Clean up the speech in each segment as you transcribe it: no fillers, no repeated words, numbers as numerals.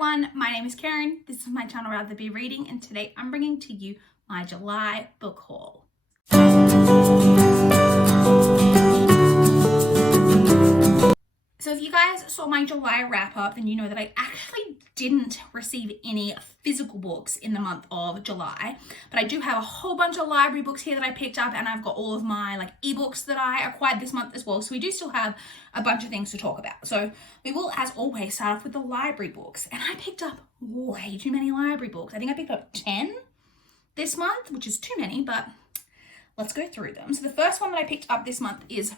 everyone, my name is Karen, this is my channel Rather Be Reading, and today I'm bringing to you my July book haul. So if you guys saw my July wrap up, then you know that I actually didn't receive any physical books in the month of July, but I do have a whole bunch of library books here that I picked up, and I've got all of my ebooks that I acquired this month as well. So we do still have a bunch of things to talk about. So we will, as always, start off with the library books, and I picked up way too many library books. I think I picked up 10 this month, which is too many, but let's go through them. So the first one that I picked up this month is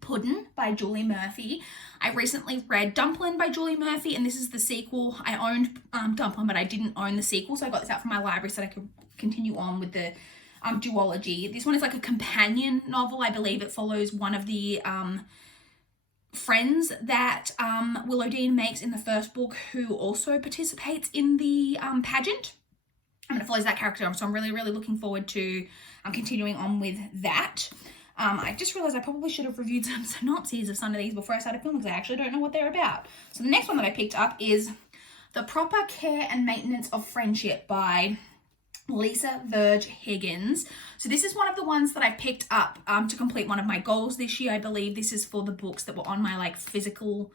Puddin by Julie Murphy. I recently read Dumplin by Julie Murphy, and this is the sequel. I owned Dumplin, but I didn't own the sequel, so I got this out from my library so that I could continue on with the duology. This one is like a companion novel. I believe it follows one of the friends that Willow Dean makes in the first book, who also participates in the pageant. And it follows that character, so I'm really looking forward to continuing on with that. I just realized I probably should have reviewed some synopses of some of these before I started filming, because I actually don't know what they're about. So the next one that I picked up is The Proper Care and Maintenance of Friendship by Lisa Verge Higgins. So this is one of the ones that I picked up to complete one of my goals this year. I believe this is for the books that were on my physical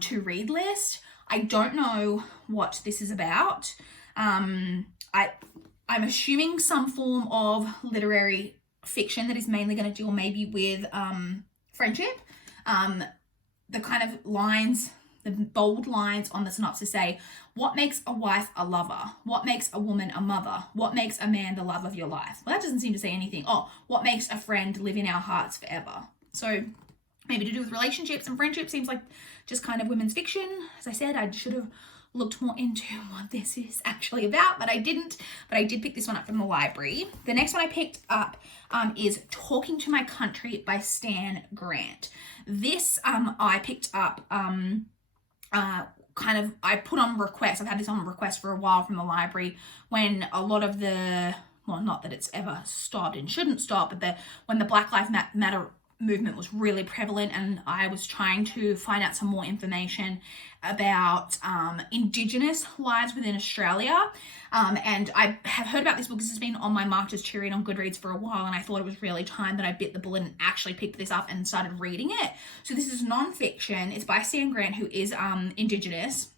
to read list. I don't know what this is about. I'm assuming some form of literary fiction that is mainly going to deal maybe with friendship. The kind of lines, the bold lines on the synopsis say, what makes a wife a lover? What makes a woman a mother? What makes a man the love of your life? Well, that doesn't seem to say anything. Oh, what makes a friend live in our hearts forever? So maybe to do with relationships and friendship. Seems like just kind of women's fiction. As I said, I should have looked more into what this is actually about, but I didn't. But I did pick this one up from the library. The next one I picked up is Talking to My Country by Stan Grant. This I picked up I put on request. I've had this on request for a while from the library when a lot of the, well, not that it's ever stopped and shouldn't stop, but when the Black Lives Matter movement was really prevalent, and I was trying to find out some more information about Indigenous lives within Australia. And I have heard about this book. This has been on my Marked to read on Goodreads for a while, and I thought it was really time that I bit the bullet and actually picked this up and started reading it. So this is non-fiction. It's by Stan Grant, who is Indigenous.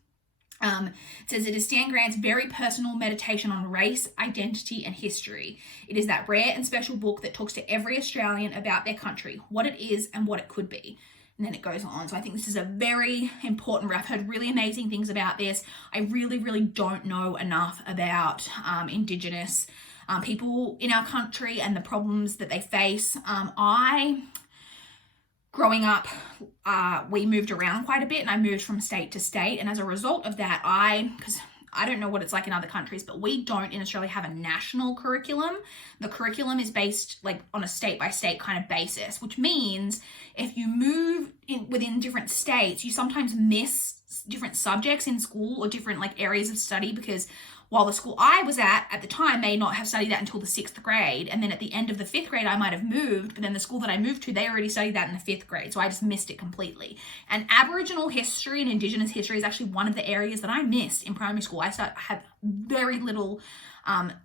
It says it is Stan Grant's very personal meditation on race, identity, and history. It is that rare and special book that talks to every Australian about their country, what it is and what it could be. And then it goes on. So I think this is a very important read. I've heard really amazing things about this. I really don't know enough about Indigenous people in our country and the problems that they face. Growing up, we moved around quite a bit, and I moved from state to state. And as a result of that, because I don't know what it's like in other countries, but we don't in Australia have a national curriculum. The curriculum is based on a state by state kind of basis, which means if you move within different states, you sometimes miss different subjects in school or different areas of study, because while the school I was at the time may not have studied that until the 6th grade, and then at the end of the 5th grade I might have moved, but then the school that I moved to, they already studied that in the 5th grade, so I just missed it completely. And Aboriginal history and Indigenous history is actually one of the areas that I missed in primary school. I had very little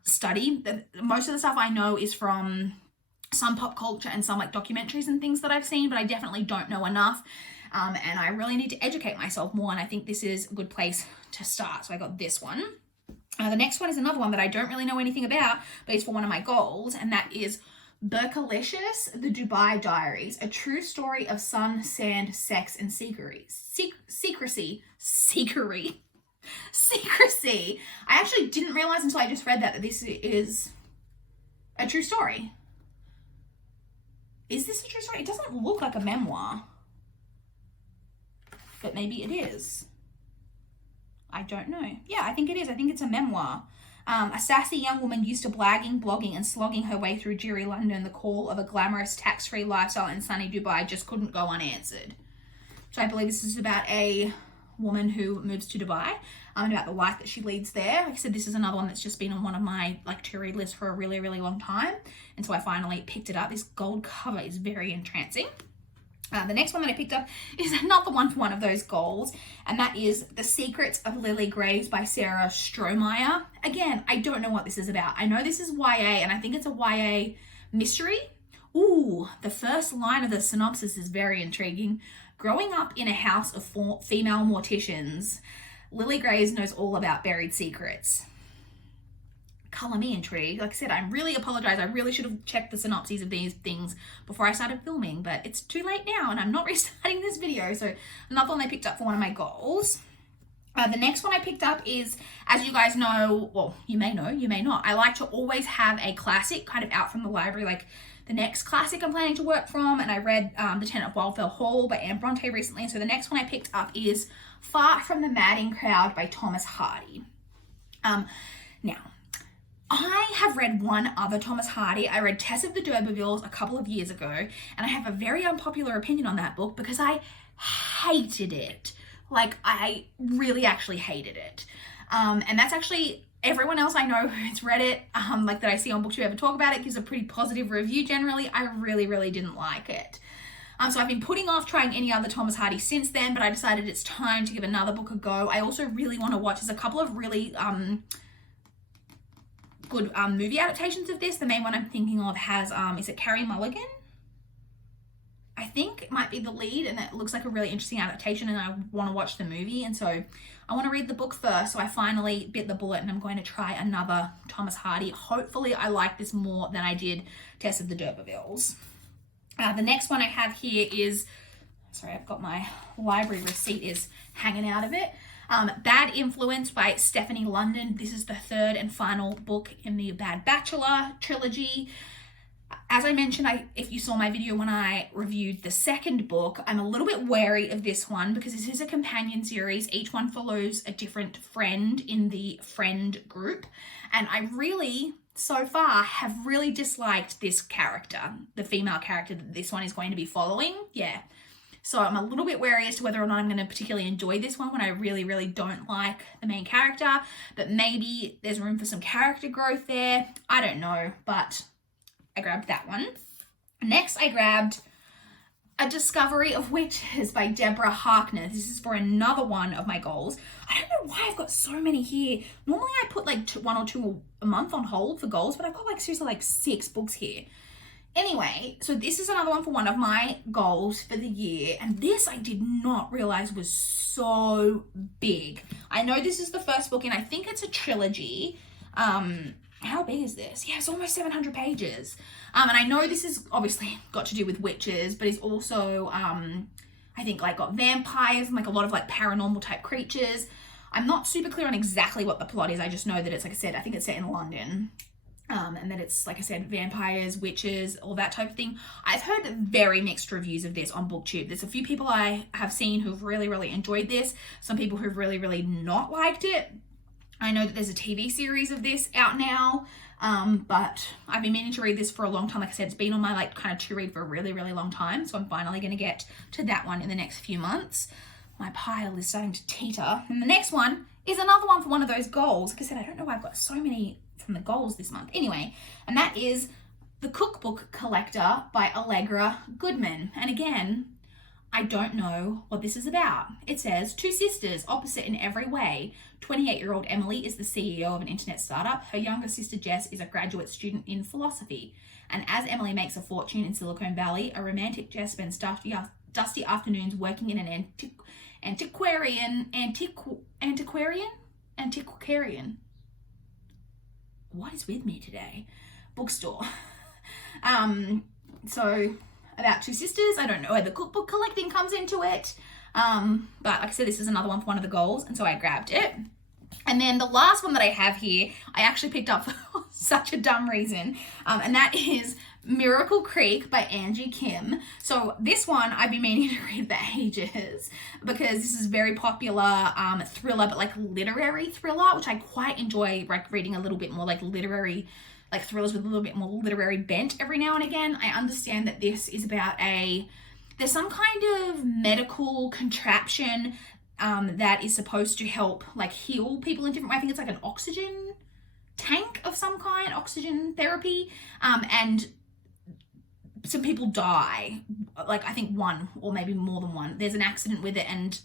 study. Most of the stuff I know is from some pop culture and some documentaries and things that I've seen, but I definitely don't know enough. And I really need to educate myself more, and I think this is a good place to start. So I got this one. The next one is another one that I don't really know anything about, but it's for one of my goals, and that is Burkalicious, The Dubai Diaries, a true story of sun, sand, sex, and secrecy. I actually didn't realize until I just read that this is a true story. Is this a true story? It doesn't look like a memoir, but maybe it is. I don't know. Yeah, I think it is. I think it's a memoir. A sassy young woman used to blagging, blogging, and slogging her way through Jiri London. The call of a glamorous, tax-free lifestyle in sunny Dubai just couldn't go unanswered. So I believe this is about a woman who moves to Dubai and about the life that she leads there. Like I said, this is another one that's just been on one of my to-read lists for a really long time. And so I finally picked it up. This gold cover is very entrancing. The next one that I picked up is another one for one of those goals, and that is The Secrets of Lily Graves by Sarah Strohmeyer. Again, I don't know what this is about. I know this is YA, and I think it's a YA mystery. Ooh, the first line of the synopsis is very intriguing. Growing up in a house of female morticians, Lily Graves knows all about buried secrets. Color me intrigued. Like I said, I really apologize. I really should have checked the synopses of these things before I started filming, but it's too late now and I'm not restarting this video. So another one I picked up for one of my goals. The next one I picked up is, as you guys know, well, you may know, you may not, I like to always have a classic kind of out from the library, like the next classic I'm planning to work from, and I read The Tenant of Wildfell Hall by Anne Bronte recently, and so the next one I picked up is Far from the Madden Crowd by Thomas Hardy. Now, I have read one other Thomas Hardy. I read Tess of the D'Urbervilles a couple of years ago, and I have a very unpopular opinion on that book because I hated it. Like, I really actually hated it. And that's actually everyone else I know who's read it, like that I see on BookTube ever talk about it, gives a pretty positive review generally. I really, really didn't like it. So I've been putting off trying any other Thomas Hardy since then, but I decided it's time to give another book a go. I also really want to watch, there's a couple of really good movie adaptations of this. The main one I'm thinking of has, is it Carey Mulligan? I think it might be the lead, and it looks like a really interesting adaptation, and I want to watch the movie, and so I want to read the book first. So I finally bit the bullet and I'm going to try another Thomas Hardy. Hopefully I like this more than I did Tess of the D'Urbervilles. The next one I have here is, sorry, I've got my library receipt is hanging out of it. Bad Influence by Stephanie London. This is the third and final book in the Bad Bachelor trilogy. As I mentioned, if you saw my video when I reviewed the second book, I'm a little bit wary of this one because this is a companion series. Each one follows a different friend in the friend group. And I really, so far, have really disliked this character, the female character that this one is going to be following. Yeah. So I'm a little bit wary as to whether or not I'm going to particularly enjoy this one when I really, really don't like the main character. But maybe there's room for some character growth there. I don't know, but I grabbed that one. Next, I grabbed A Discovery of Witches by Deborah Harkness. This is for another one of my goals. I don't know why I've got so many here. Normally I put like one or two a month on hold for goals, but I've got like seriously like 6 books here. Anyway, so this is another one for one of my goals for the year, and this I did not realize was so big. I know this is the first book, and I think it's a trilogy. How big is this? Yeah, it's almost 700 pages. And I know this is obviously got to do with witches, but it's also, I think, like, got vampires and, like, a lot of, like, paranormal type creatures. I'm not super clear on exactly what the plot is. I just know that it's, like I said, I think it's set in London. And that it's, like I said, vampires, witches, all that type of thing. I've heard very mixed reviews of this on BookTube. There's a few people I have seen who've really, really enjoyed this. Some people who've really, really not liked it. I know that there's a TV series of this out now, but I've been meaning to read this for a long time. Like I said, it's been on my like kind of to read for a really, really long time. So I'm finally going to get to that one in the next few months. My pile is starting to teeter. And the next one is another one for one of those goals. Like I said, I don't know why I've got so many from the goals this month. Anyway, and that is The Cookbook Collector by Allegra Goodman. And again, I don't know what this is about. It says, 2 sisters, opposite in every way. 28-year-old Emily is the CEO of an internet startup. Her younger sister Jess is a graduate student in philosophy. And as Emily makes a fortune in Silicon Valley, a romantic Jess spends dusty afternoons working in an antiquarian. What is with me today? Bookstore. So about 2 sisters. I don't know where the cookbook collecting comes into it. But like I said, this is another one for one of the goals, and so I grabbed it. And then the last one that I have here, I actually picked up for such a dumb reason, and that is Miracle Creek by Angie Kim. So this one I've been meaning to read for ages because this is very popular thriller, but like literary thriller, which I quite enjoy, like reading a little bit more like literary, like thrillers with a little bit more literary bent every now and again. I understand that this is about there's some kind of medical contraption that is supposed to help like heal people in different ways. I think it's like an oxygen tank of some kind, oxygen therapy. And some people die, like I think one or maybe more than one. There's an accident with it and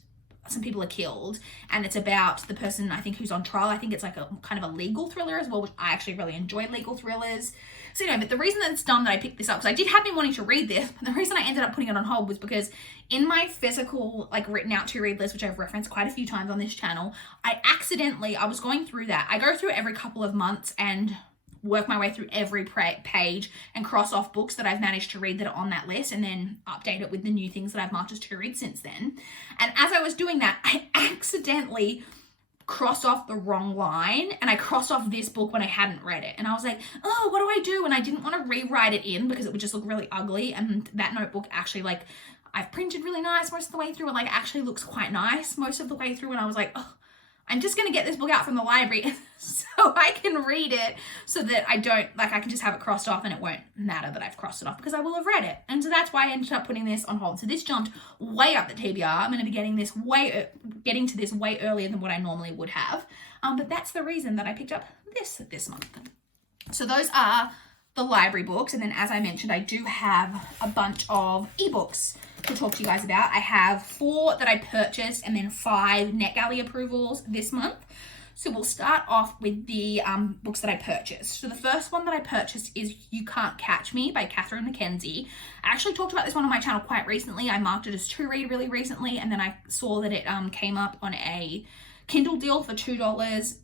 some people are killed, and it's about the person, I think, who's on trial. I think it's like a kind of a legal thriller as well, which I actually really enjoy legal thrillers. So, but the reason that it's dumb that I picked this up, because I did have been wanting to read this, but the reason I ended up putting it on hold was because in my physical, like, written out to read list, which I've referenced quite a few times on this channel, I was going through that. I go through it every couple of months and work my way through every page and cross off books that I've managed to read that are on that list, and then update it with the new things that I've marked as to read since then. And as I was doing that, I accidentally crossed off the wrong line, and I crossed off this book when I hadn't read it. And I was like, oh, what do I do? And I didn't want to rewrite it in because it would just look really ugly. And that notebook actually, like, I've printed really nice most of the way through, and like actually looks quite nice most of the way through. And I was like, oh, I'm just going to get this book out from the library so I can read it, so that I don't, like, I can just have it crossed off and it won't matter that I've crossed it off because I will have read it. And so that's why I ended up putting this on hold. So this jumped way up the TBR. I'm going to be getting to this way earlier than what I normally would have. But that's the reason that I picked up this month. So those are the library books. And then, as I mentioned, I do have a bunch of ebooks to talk to you guys about. I have 4 that I purchased and then 5 NetGalley approvals this month. So we'll start off with the books that I purchased. So the first one that I purchased is You Can't Catch Me by Catherine Mackenzie. I actually talked about this one on my channel quite recently. I marked it as to read really recently, and then I saw that it came up on a Kindle deal for $2.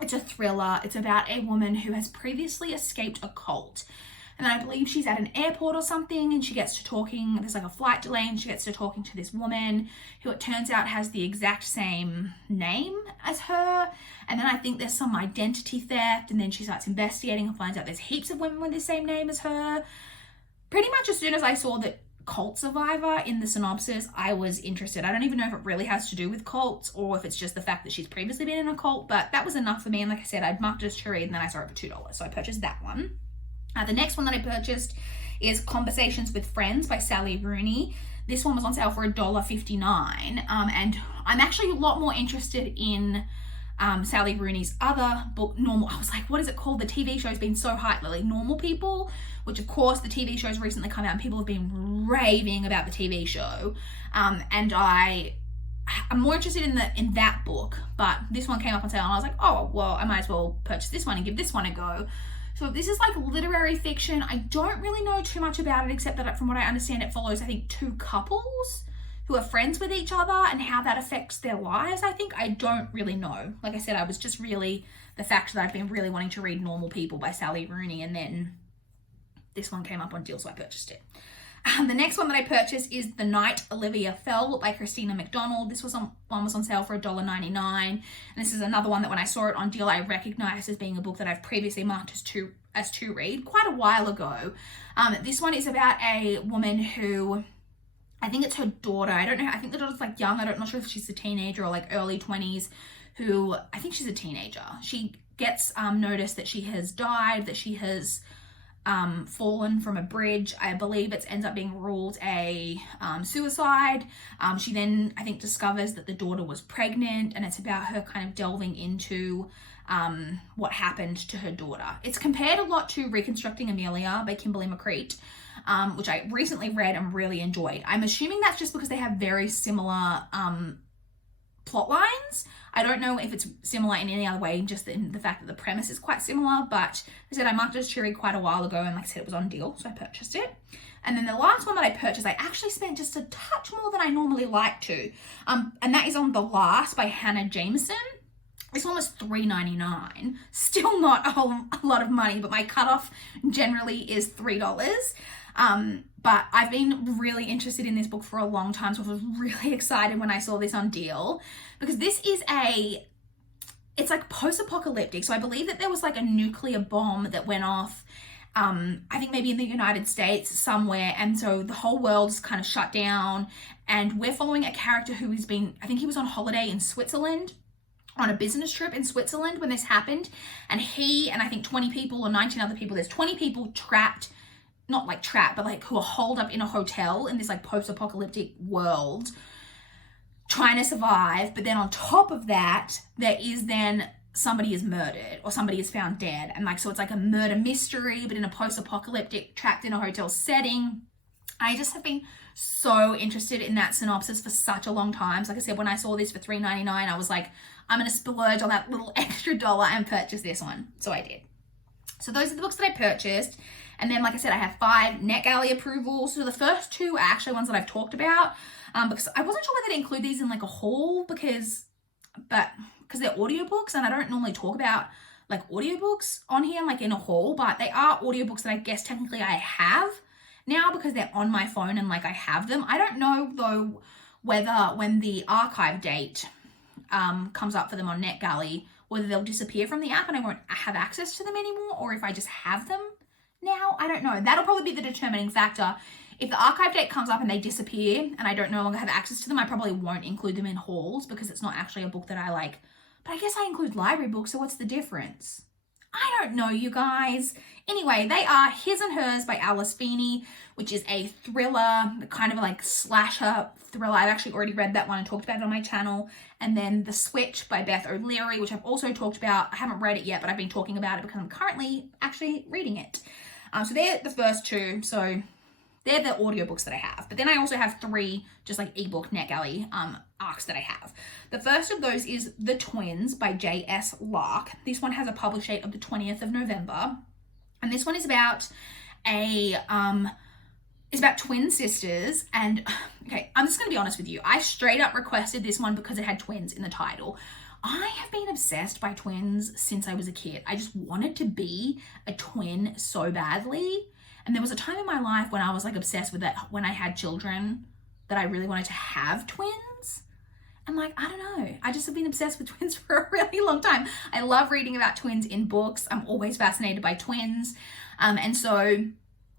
It's a thriller. It's about a woman who has previously escaped a cult. And I believe she's at an airport or something, and she gets to talking, there's like a flight delay, and she gets to talking to this woman who it turns out has the exact same name as her. And then I think there's some identity theft, and then she starts investigating and finds out there's heaps of women with the same name as her. Pretty much as soon as I saw that cult survivor in the synopsis, I was interested. I don't even know if it really has to do with cults or if it's just the fact that she's previously been in a cult, but that was enough for me. And like I said, I'd marked it as to read, and then I saw it for $2, so I purchased that one. The next one that I purchased is Conversations with Friends by Sally Rooney. This one was on sale for $1.59, and I'm actually a lot more interested in Sally Rooney's other book, Normal. I was like, what is it called? The TV show's been so hyped lately, Normal People, which of course the TV show's recently come out and people have been raving about the TV show, and I'm more interested in that book, but this one came up on sale and I was like, oh, well, I might as well purchase this one and give this one a go. So this is like literary fiction. I don't really know too much about it, except that from what I understand, it follows, I think, 2 couples who are friends with each other and how that affects their lives. I think I don't really know. Like I said, I was just really, the fact that I've been really wanting to read Normal People by Sally Rooney, and then this one came up on deal, so I purchased it. The next one that I purchased is The Night Olivia Fell by Christina McDonald. This one was on sale for $1.99. And this is another one that when I saw it on deal, I recognized as being a book that I've previously marked as to read quite a while ago. This one is about a woman who, I think it's her daughter. I don't know. I think the daughter's like young. I'm not sure if she's a teenager or like early 20s, who, I think she's a teenager. She gets notice that she has died, that she has fallen from a bridge. I believe it ends up being ruled a suicide. She then, I think, discovers that the daughter was pregnant, and it's about her kind of delving into what happened to her daughter. It's compared a lot to Reconstructing Amelia by Kimberly McCreate, which I recently read and really enjoyed. I'm assuming that's just because they have very similar plot lines. I don't know if it's similar in any other way, just in the fact that the premise is quite similar, but as I said, I marked it as to read quite a while ago, and like I said, it was on deal, so I purchased it. And then the last one that I purchased, I actually spent just a touch more than I normally like to, and that is on The Last by Hannah Jameson. This one was $3.99, still not a lot of money, but my cutoff generally is $3. But I've been really interested in this book for a long time, so I was really excited when I saw this on deal, because this is it's like post-apocalyptic. So I believe that there was like a nuclear bomb that went off, I think maybe in the United States somewhere, and so the whole world's kind of shut down, and we're following a character who has been, I think he was on holiday in Switzerland, on a business trip in Switzerland when this happened, and he and I think 20 people or 19 other people, there's 20 people trapped, not like trapped, but like who are holed up in a hotel in this like post-apocalyptic world trying to survive. But then on top of that, there is then somebody is murdered or somebody is found dead. And like, so it's like a murder mystery, but in a post-apocalyptic, trapped in a hotel setting. I just have been so interested in that synopsis for such a long time. So like I said, when I saw this for $3.99, I was like, I'm going to splurge on that little extra dollar and purchase this one. So I did. So those are the books that I purchased. And then, like I said, I have 5 NetGalley approvals. So the first 2 are actually ones that I've talked about, because I wasn't sure whether to include these in like a haul because they're audiobooks and I don't normally talk about like audiobooks on here, like in a haul, but they are audiobooks that I guess technically I have now because they're on my phone and like I have them. I don't know though whether when the archive date comes up for them on NetGalley, whether they'll disappear from the app and I won't have access to them anymore, or if I just have them now. I don't know. That'll probably be the determining factor. If the archive date comes up and they disappear and I don't no longer have access to them, I probably won't include them in hauls because it's not actually a book that I like. But I guess I include library books, so what's the difference? I don't know, you guys. Anyway, they are His and Hers by Alice Feeney, which is a thriller, kind of like slasher thriller. I've actually already read that one and talked about it on my channel. And then The Switch by Beth O'Leary, which I've also talked about. I haven't read it yet, but I've been talking about it because I'm currently actually reading it. So they're the first 2. So they're the audiobooks that I have. But then I also have 3 just like ebook NetGalley arcs that I have. The first of those is The Twins by J.S. Lark. This one has a publish date of the 20th of November. And this one is about it's about twin sisters. And okay, I'm just going to be honest with you. I straight up requested this one because it had twins in the title. I have been obsessed by twins since I was a kid. I just wanted to be a twin so badly. And there was a time in my life when I was like obsessed with that when I had children that I really wanted to have twins. And like, I don't know, I just have been obsessed with twins for a really long time. I love reading about twins in books. I'm always fascinated by twins. And so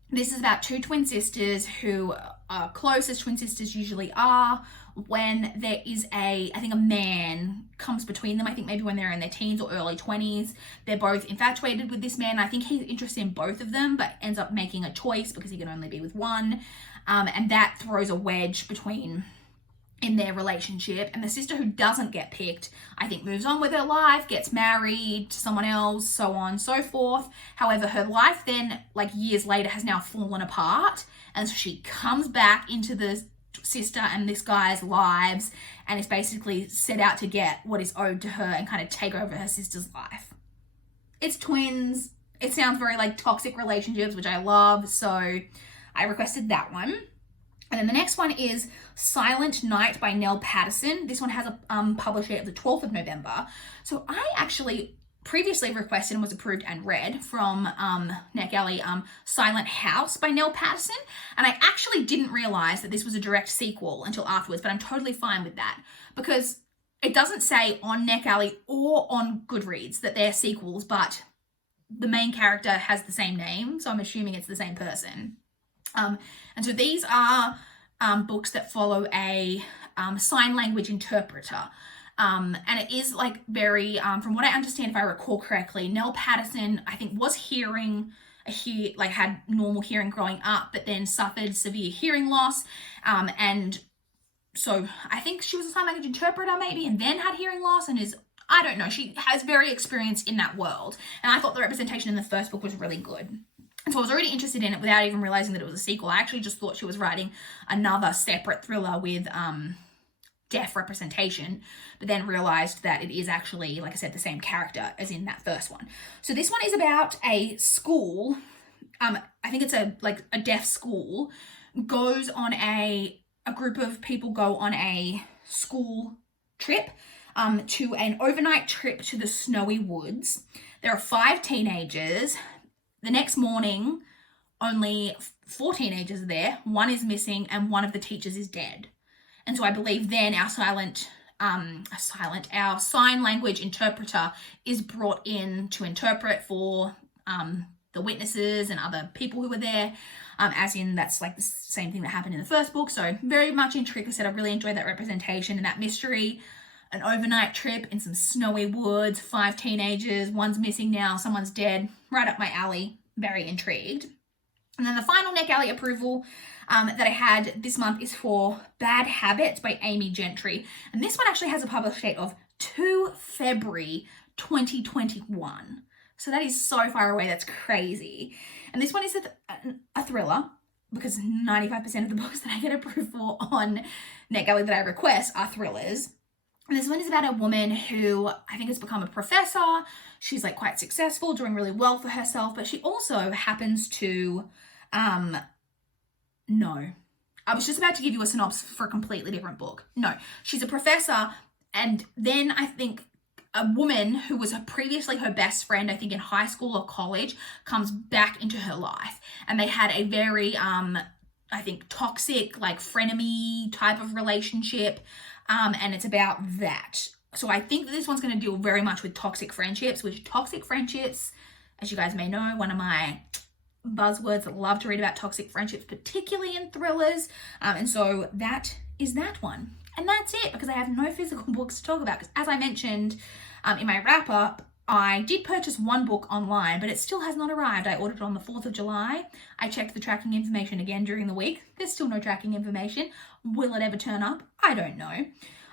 this is about 2 twin sisters who are close as twin sisters usually are. When there is I think a man comes between them, I think maybe when they're in their teens or early 20s, they're both infatuated with this man. I think he's interested in both of them, but ends up making a choice because he can only be with one. And that throws a wedge in their relationship. And the sister who doesn't get picked, I think moves on with her life, gets married to someone else, so on and so forth. However, her life then, like years later, has now fallen apart. And so she comes back into the sister and this guy's lives and is basically set out to get what is owed to her and kind of take over her sister's life. It's twins. It sounds very like toxic relationships, which I love. So I requested that one. And then the next one is Silent Night by Nell Patterson. This one has a publish date of the 12th of November. So I actually previously requested and was approved and read from NetGalley Silent House by Nell Patterson. And I actually didn't realize that this was a direct sequel until afterwards, but I'm totally fine with that because it doesn't say on NetGalley or on Goodreads that they're sequels, but the main character has the same name, so I'm assuming it's the same person. And so these are books that follow a sign language interpreter. And it is like very, from what I understand, if I recall correctly, Nell Patterson, I think, was had normal hearing growing up, but then suffered severe hearing loss. And so I think she was a sign language interpreter maybe, and then had hearing loss and I don't know, she has very experience in that world. And I thought the representation in the first book was really good. And so I was already interested in it without even realizing that it was a sequel. I actually just thought she was writing another separate thriller with deaf representation, but then realized that it is actually, like I said, the same character as in that first one. So this one is about a school, I think it's a deaf school, goes on a group of people go on a school trip to an overnight trip to the snowy woods. There are 5 teenagers. The next morning, only 4 teenagers are there. 1 is missing and 1 of the teachers is dead. And so I believe then our our sign language interpreter is brought in to interpret for the witnesses and other people who were there, as in that's like the same thing that happened in the first book. So very much intrigued. Like I said, I really enjoyed that representation and that mystery. An overnight trip in some snowy woods, 5 teenagers, 1's missing now, someone's dead. Right up my alley. Very intrigued. And then the final NetGalley approval that I had this month is for Bad Habits by Amy Gentry. And this one actually has a publish date of 2 February 2021. So that is so far away. That's crazy. And this one is a thriller, because 95% of the books that I get approved for on NetGalley that I request are thrillers. And this one is about a woman who I think has become a professor. She's like quite successful, doing really well for herself, but she also happens to, no. I was just about to give you a synopsis for a completely different book. No, she's a professor, and then I think a woman who was previously her best friend, I think in high school or college, comes back into her life. And they had a very, I think, toxic, like frenemy type of relationship. And it's about that. So I think that this one's going to deal very much with toxic friendships, which toxic friendships, as you guys may know, one of my buzzwords that love to read about toxic friendships, particularly in thrillers. And so that is that one. And that's it, because I have no physical books to talk about. Because as I mentioned in my wrap up, I did purchase one book online, but it still has not arrived. I ordered it on the 4th of July. I checked the tracking information again during the week. There's still no tracking information. Will it ever turn up? I don't know.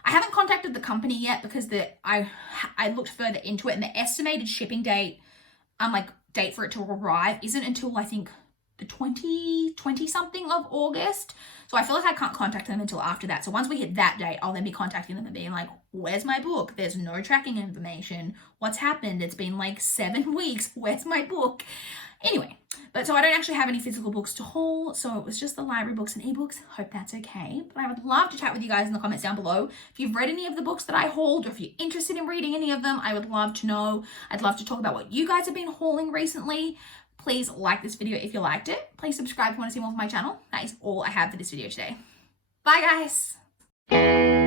I haven't contacted the company yet because I looked further into it, and the estimated shipping date, date for it to arrive isn't until I think the 20 something of August. So I feel like I can't contact them until after that. So once we hit that date, I'll then be contacting them and being like, where's my book? There's no tracking information. What's happened? It's been like 7 weeks. Where's my book? Anyway, but so I don't actually have any physical books to haul. So it was just the library books and ebooks. Hope that's okay. But I would love to chat with you guys in the comments down below. If you've read any of the books that I hauled, or if you're interested in reading any of them, I would love to know. I'd love to talk about what you guys have been hauling recently. Please like this video if you liked it. Please subscribe if you want to see more of my channel. That is all I have for this video today. Bye, guys.